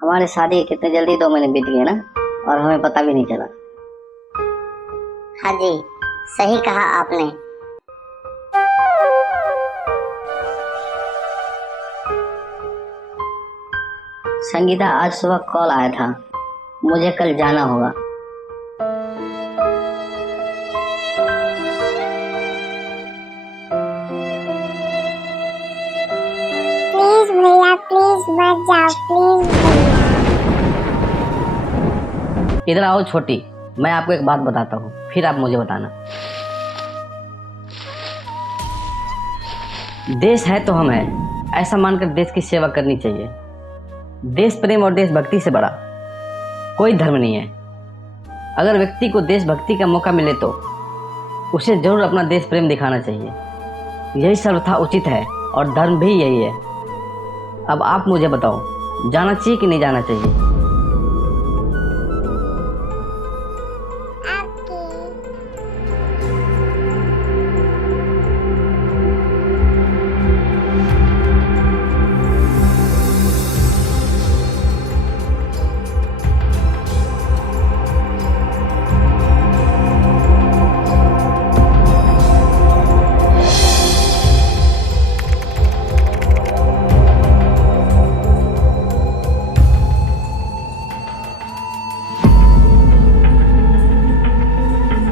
हमारी शादी कितने जल्दी 2 महीने बीत गए ना, और हमें पता भी नहीं चला। हाँ जी, सही कहा आपने। संगीता, आज सुबह कॉल आया था, मुझे कल जाना होगा। प्लीज भैया, प्लीज मत जाओ, प्लीज भैया। इधर आओ छोटी, मैं आपको एक बात बताता हूँ, फिर आप मुझे बताना। देश है तो हम हैं, ऐसा मानकर देश की सेवा करनी चाहिए। देश प्रेम और देशभक्ति से बड़ा कोई धर्म नहीं है। अगर व्यक्ति को देशभक्ति का मौका मिले तो उसे जरूर अपना देश प्रेम दिखाना चाहिए। यही सर्वथा उचित है और धर्म भी यही है। अब आप मुझे बताओ, जाना चाहिए कि नहीं जाना चाहिए?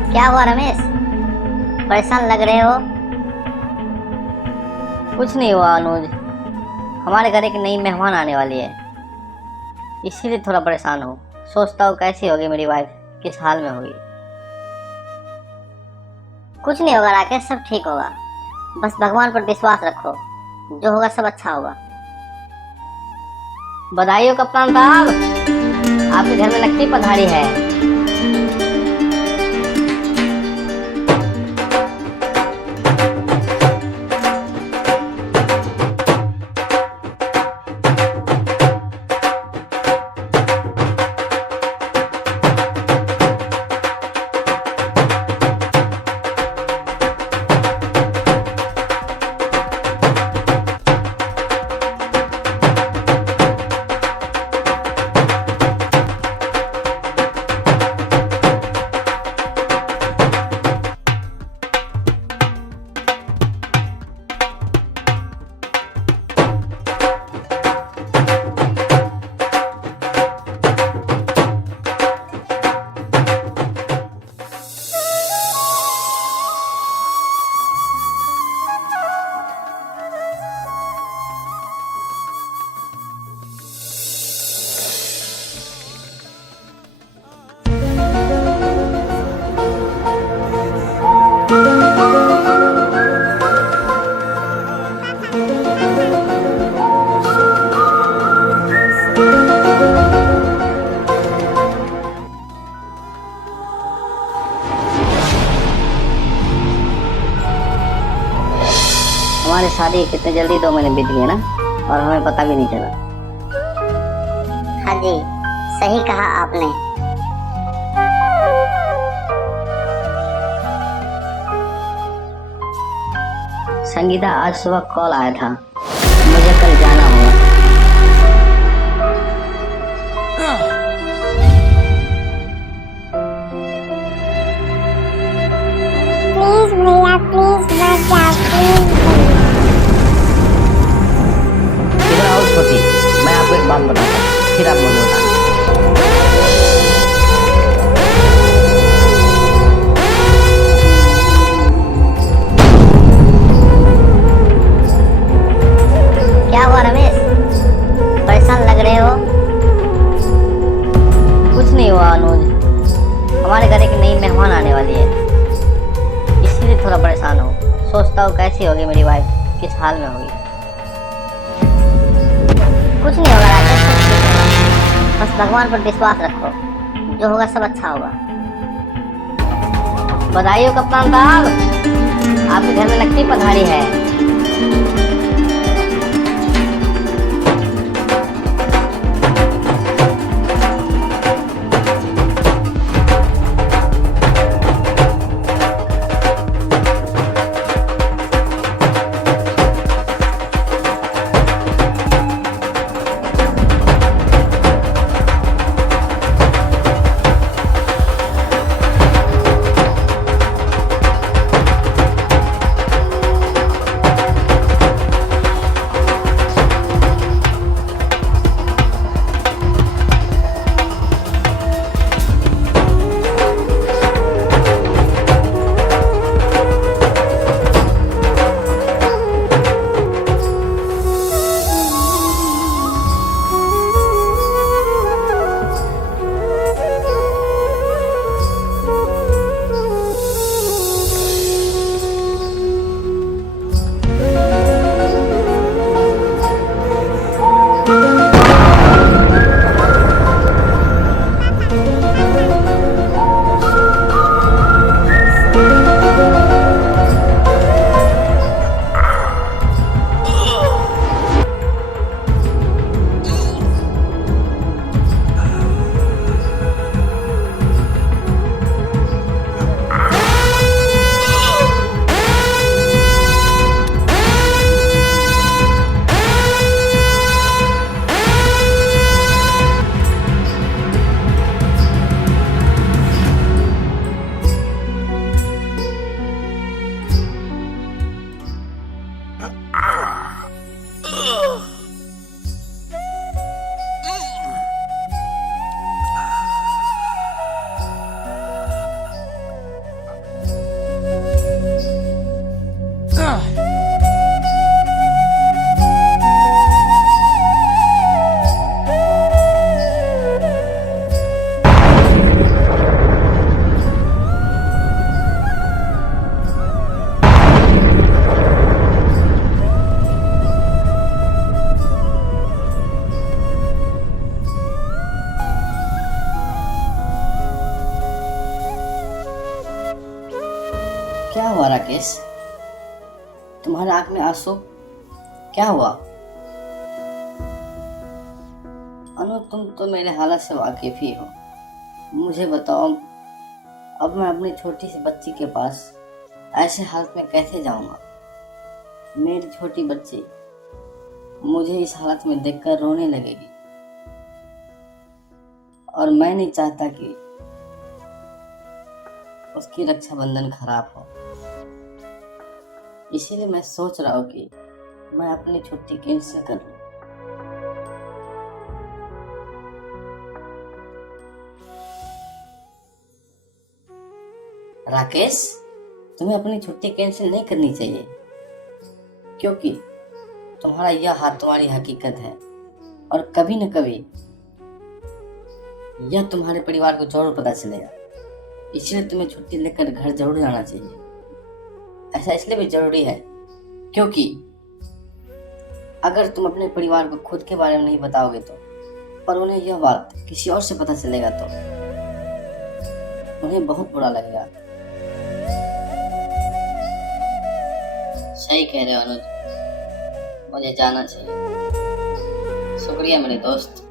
क्या हुआ रमेश, परेशान लग रहे हो? कुछ नहीं हुआ अनुज, हमारे घर एक नई मेहमान आने वाली है, इसीलिए थोड़ा परेशान हूँ। सोचता हूँ कैसी होगी मेरी वाइफ, किस हाल में होगी। कुछ नहीं होगा राकेश, सब ठीक होगा। बस भगवान पर विश्वास रखो, जो होगा सब अच्छा होगा। बधाई हो कप्तान साहब, आपके घर में लक्ष्मी पधारी है। हमारी शादी कितने जल्दी 2 महीने बीत गए ना, और हमें पता भी नहीं चला। हाँ जी, सही कहा आपने। संगीता, आज सुबह कॉल आया था, मुझे कल जाना होगा। प्लीज भैया, प्लीज मत जाओ, प्लीज भैया। इधर आओ छोटी, मैं आपको एक बात बताता हूँ, फिर आप मुझे बताना। क्या हुआ रमेश, परेशान लग रहे हो? कुछ नहीं हुआ अनुज, हमारे घर एक नई मेहमान आने वाली है, इसीलिए थोड़ा परेशान हूँ। सोचता हूँ कैसी होगी मेरी वाइफ, किस हाल में होगी। कुछ नहीं होगा राकेश, सब ठीक होगा। बस भगवान पर विश्वास रखो, जो होगा सब अच्छा होगा। बधाई हो कप्तान साहब, आपके घर में लक्ष्मी पधारी है। क्या हुआ राकेश? तुम्हारे आंख में आंसू? क्या हुआ? अनु, तुम तो मेरे हालत से वाकिफ ही हो। मुझे बताओ, अब मैं अपनी छोटी सी बच्ची के पास ऐसे हालत में कैसे जाऊंगा? मेरी छोटी बच्ची मुझे इस हालत में देखकर रोने लगेगी और मैं नहीं चाहता कि उसकी रक्षाबंधन खराब हो। इसीलिए मैं सोच रहा हूँ कि मैं अपनी छुट्टी कैंसिल कर लूं। राकेश, तुम्हें अपनी छुट्टी कैंसिल नहीं करनी चाहिए, क्योंकि तुम्हारा यह हाथ तुम्हारी हकीकत है और कभी न कभी यह तुम्हारे परिवार को जरूर पता चलेगा। इसलिए तुम्हें छुट्टी लेकर घर जरूर जाना चाहिए। ऐसा इसलिए भी जरूरी है क्योंकि अगर तुम अपने परिवार को खुद के बारे में नहीं बताओगे तो, और उन्हें यह बात किसी और से पता चलेगा तो उन्हें बहुत बुरा लगेगा। सही कह रहे हो अनुज, मुझे जाना चाहिए। शुक्रिया मेरे दोस्त।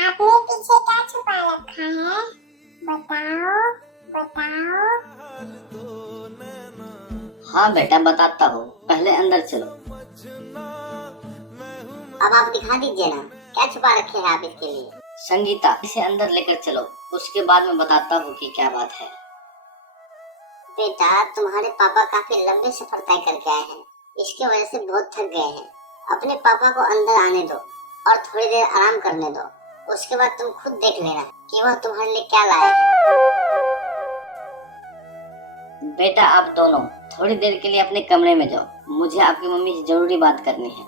आपने पीछे क्या छुपा रखा है? बताओ बताओ। हाँ बेटा, बताता हूँ, पहले अंदर चलो। अब आप दिखा दीजिए ना, क्या छुपा रखे हैं आप इसके लिए? संगीता, इसे अंदर लेकर चलो, उसके बाद मैं बताता हूँ कि क्या बात है। बेटा, तुम्हारे पापा काफी लंबे सफर तय करके आए हैं, इसकी वजह से बहुत थक गए हैं। अपने पापा को अंदर आने दो और थोड़ी देर आराम करने दो। उसके बाद तुम खुद देख लेना कि वह तुम्हारे लिए क्या लाए हैं। बेटा, आप दोनों थोड़ी देर के लिए अपने कमरे में जाओ, मुझे आपकी मम्मी से जरूरी बात करनी है।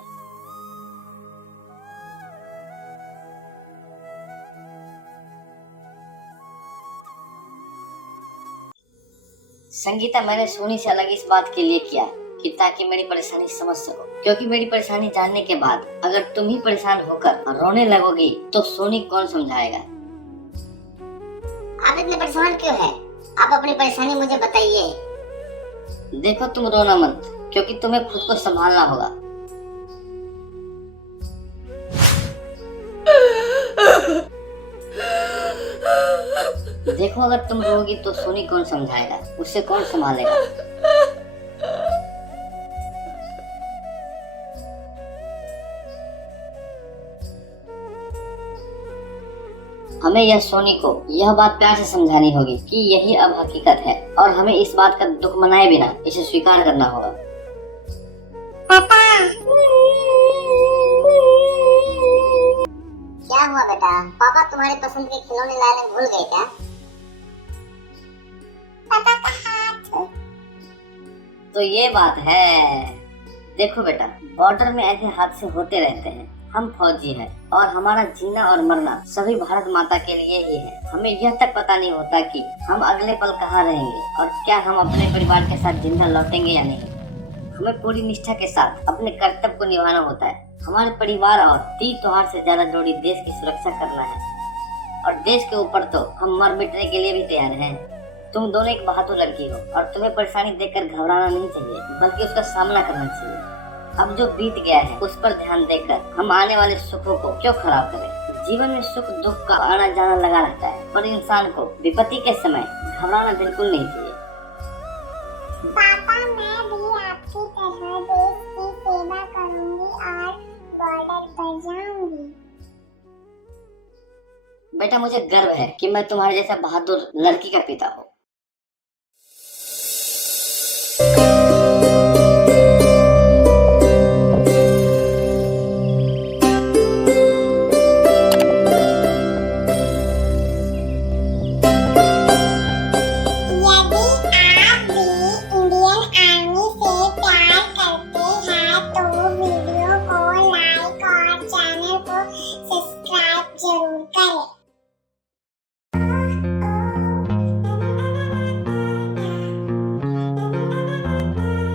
संगीता, मैंने सोनी से अलग इस बात के लिए किया कि ताकि मेरी परेशानी समझ सको, क्योंकि मेरी परेशानी जानने के बाद अगर तुम ही परेशान होकर रोने लगोगी तो सोनी कौन समझाएगा? आप इतने परेशान क्यों हैं? आप अपनी परेशानी मुझे बताइए। देखो, तुम रोना मत, क्योंकि तुम्हें खुद को संभालना होगा। देखो, अगर तुम रोगी तो सोनी कौन समझाएगा, उसे कौन संभालेगा? हमें यह सोनी को यह बात प्यार से समझानी होगी कि यही अब हकीकत है और हमें इस बात का दुख मनाए बिना इसे स्वीकार करना होगा। पापा। क्या हुआ बेटा? पापा तुम्हारे पसंद के खिलौने लाने भूल गए क्या? पापा का हाथ। तो ये बात है। देखो बेटा, बॉर्डर में ऐसे हादसे होते रहते हैं। हम फौजी हैं और हमारा जीना और मरना सभी भारत माता के लिए ही है। हमें यह तक पता नहीं होता कि हम अगले पल कहाँ रहेंगे और क्या हम अपने परिवार के साथ जिंदा लौटेंगे या नहीं। हमें पूरी निष्ठा के साथ अपने कर्तव्य को निभाना होता है। हमारे परिवार और तीर त्योहार से ज्यादा जोड़ी देश की सुरक्षा करना है और देश के ऊपर तो हम मर मिटने के लिए भी तैयार हैं। तुम दोनों एक बहादुर लड़की हो और तुम्हें परेशानी देखकर घबराना नहीं चाहिए, बल्कि उसका सामना करना चाहिए। अब जो बीत गया है उस पर ध्यान देकर हम आने वाले सुखों को क्यों खराब करें? जीवन में सुख दुख का आना जाना लगा रहता है, पर इंसान को विपत्ति के समय घबराना बिल्कुल नहीं चाहिए। पापा, मैं भी आपकी तरह देश की सेवा करूंगी और बॉर्डर पर जाऊंगी। बेटा, मुझे गर्व है कि मैं तुम्हारे जैसा बहादुर लड़की का पिता हूँ।